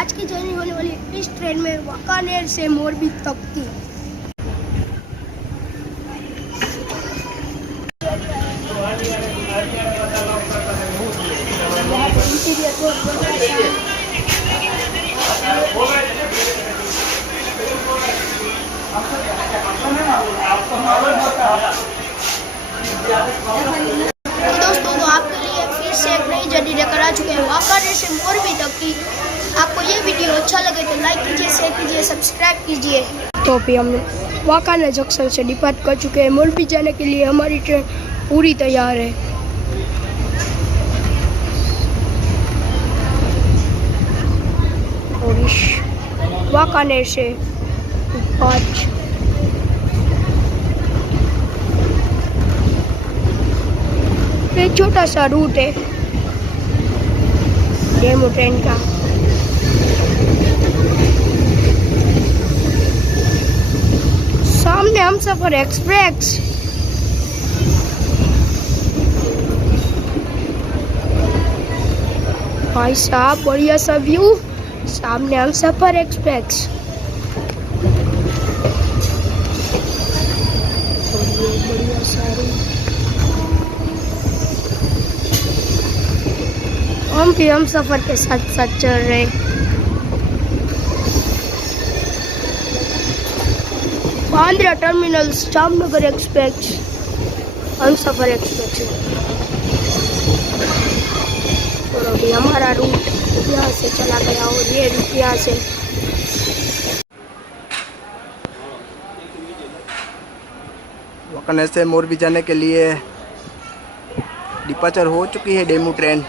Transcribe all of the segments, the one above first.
आज की जर्नी होने वाली इस ट्रेन में वांकानेर से मोरबी तक की। तो दोस्तों तो आपके लिए फिर से एक नई जर्नी लेकर आ चुके हैं वांकानेर से मोरबी तक की। आपको ये वीडियो अच्छा लगे तो लाइक कीजिए, शेयर कीजिए, सब्सक्राइब कीजिए। तो अभी हम वांकानेर जंक्शन से डिपार्ट कर चुके हैं। मोरबी जाने के लिए हमारी ट्रेन पूरी तैयार है। और इस वांकानेर से 5 एक छोटा सा रूट है डेमो ट्रेन का। सामने हमसफर एक्सप्रेस, भाई साहब बढ़िया सा व्यू। सामने हमसफर एक्सप्रेस और ये बढ़िया सा रूट। हम भी हम सफर के साथ साथ चल रहे। बांद्रा टर्मिनल जामनगर एक्सप्रेस हम सफर एक्सप्रेस है। और अभी हमारा रूट यहाँ से चला गया और ये रूट यहाँ से। वांकानेर से मोरबी जाने के लिए डिपार्चर हो चुकी है डेमू ट्रेन।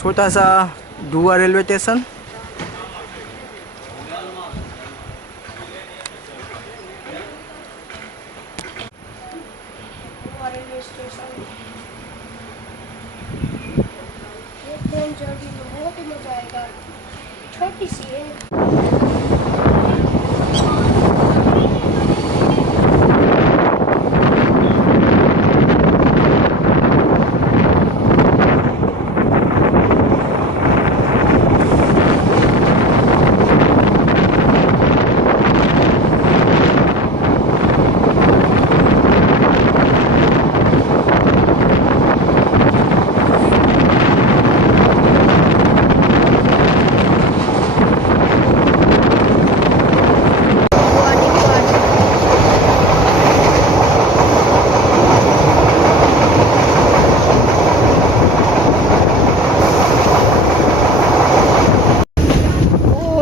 छोटा सा धुआ रेलवे स्टेशन। रेलवे स्टेशन ये ट्रेन जर्नी में बहुत ही मजा आएगा। छोटी सी है।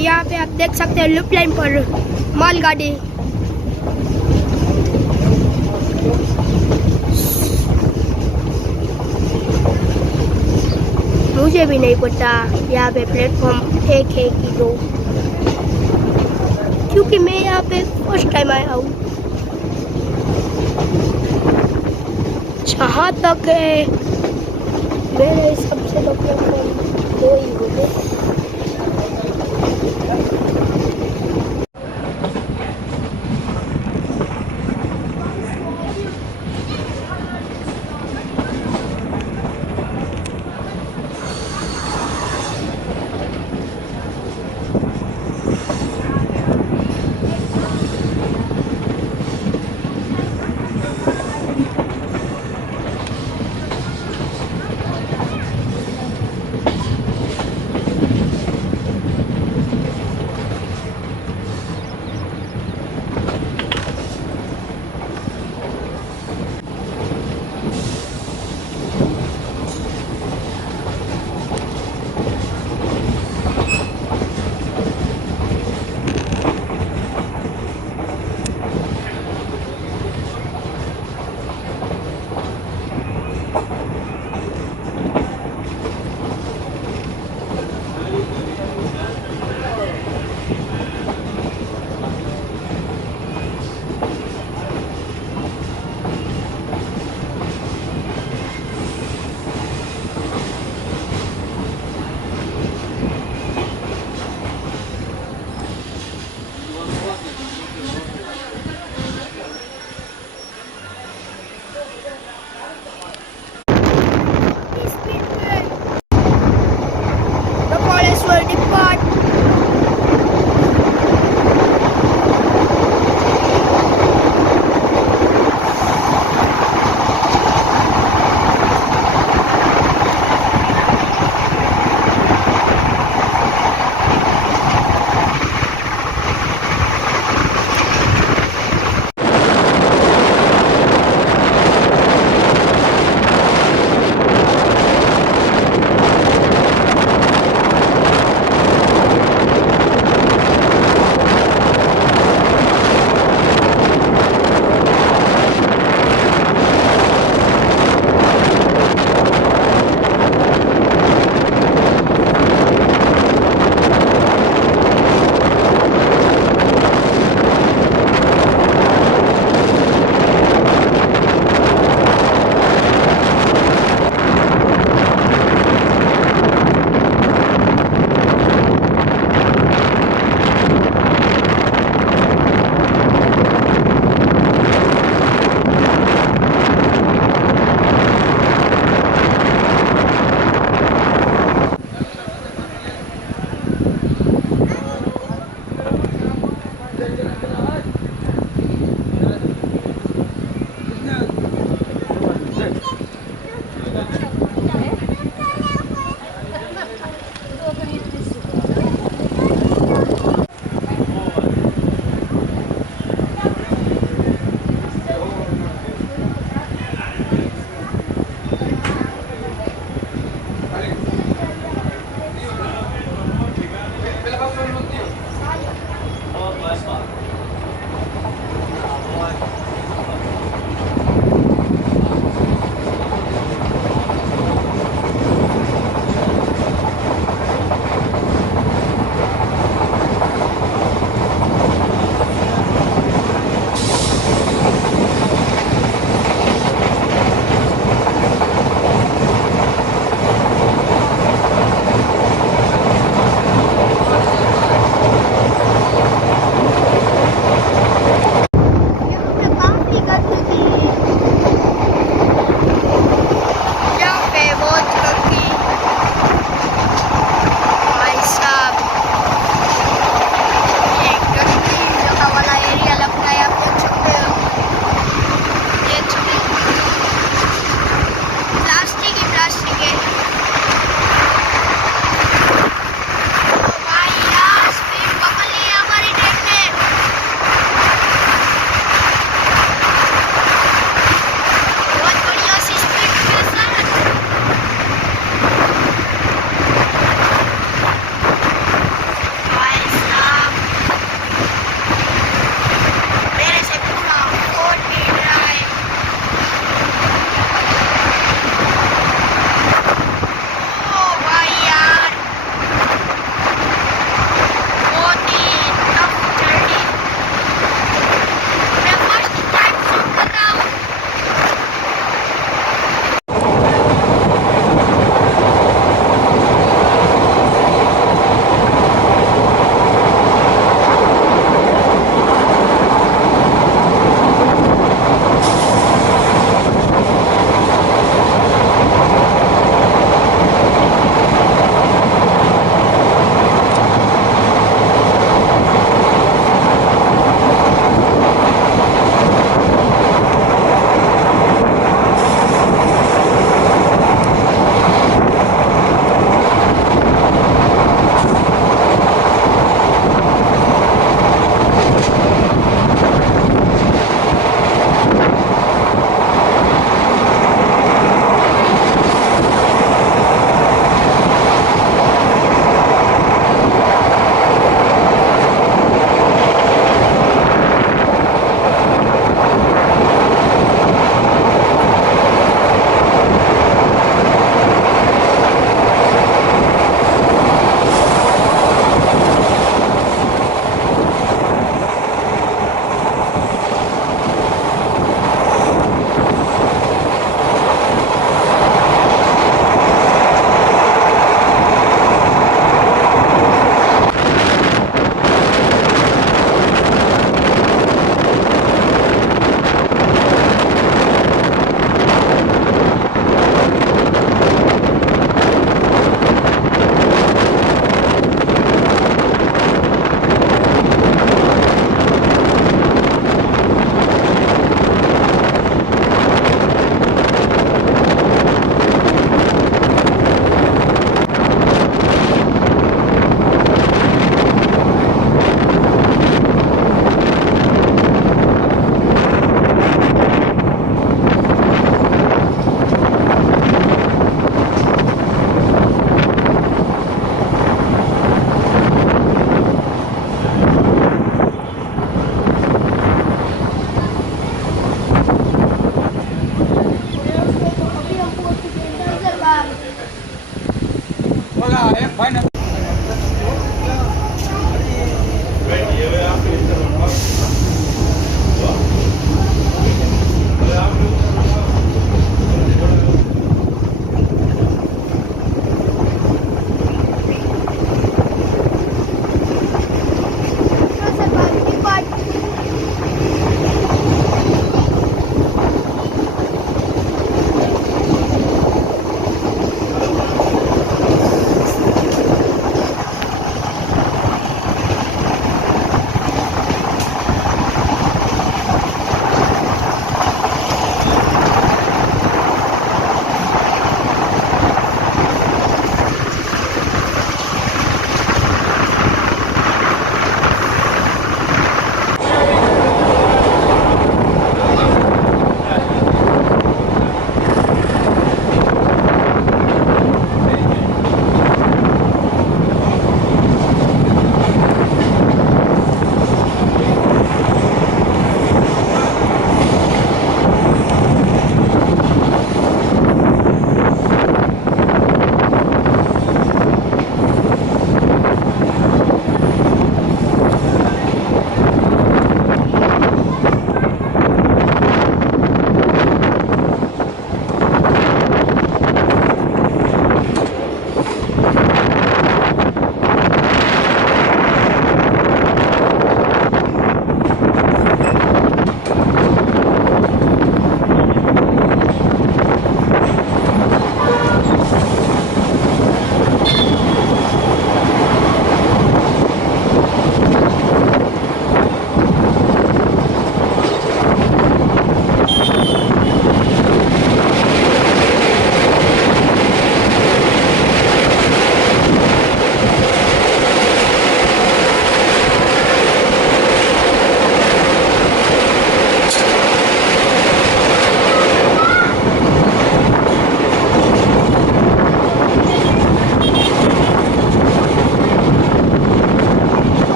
यहाँ पे आप देख सकते हैं लूप लाइन पर मालगाड़ी। मुझे भी नहीं पता यहाँ पे प्लेटफॉर्म 1 है कि 2, क्योंकि मैं यहाँ पे फर्स्ट टाइम आया हूँ। जहाँ तक है मेरे हिसाब से तो प्लेटफॉर्म 2 ही होंगे।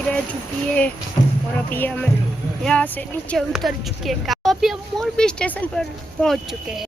भी रह चुकी है और अभी हम यहाँ से नीचे उतर चुके हैं। अभी हम मोरबी स्टेशन पर पहुँच चुके हैं।